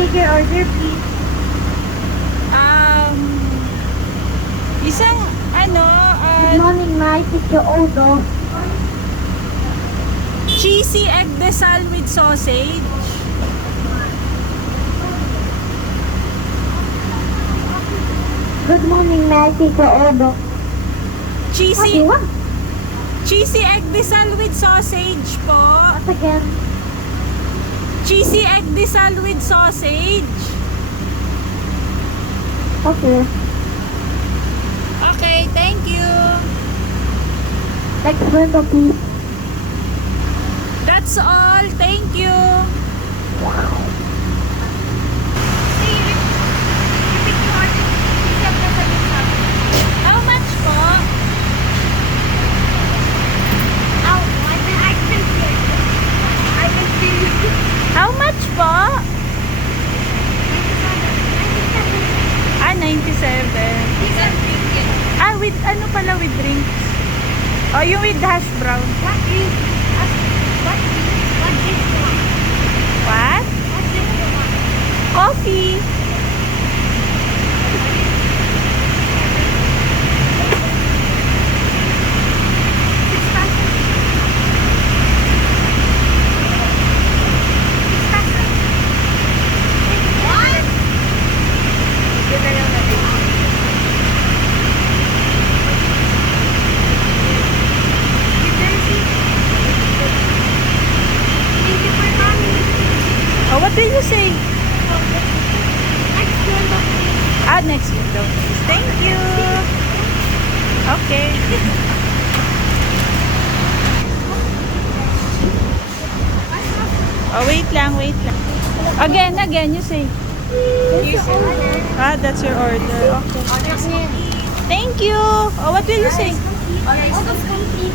take your order, please? Isang ano, Good morning, may I take your order? cheesy egg desal with sausage. Good morning, may I take your order? What do you Cheesy, want? cheesy egg desal with sausage po. What again? Cheesy egg desal with sausage. Okay. Okay, thank you. Next window, please. That's all. Thank you. How much po? How much po? 97. With ano pala with drinks? Oh, yung with hash brown. What? Coffee. Oh, what did you say? Next window, please. Thank you. Okay. Oh, wait lang, wait lang. Again, you say. That's your order. Okay. Thank you. Oh, what will you say? Orders complete.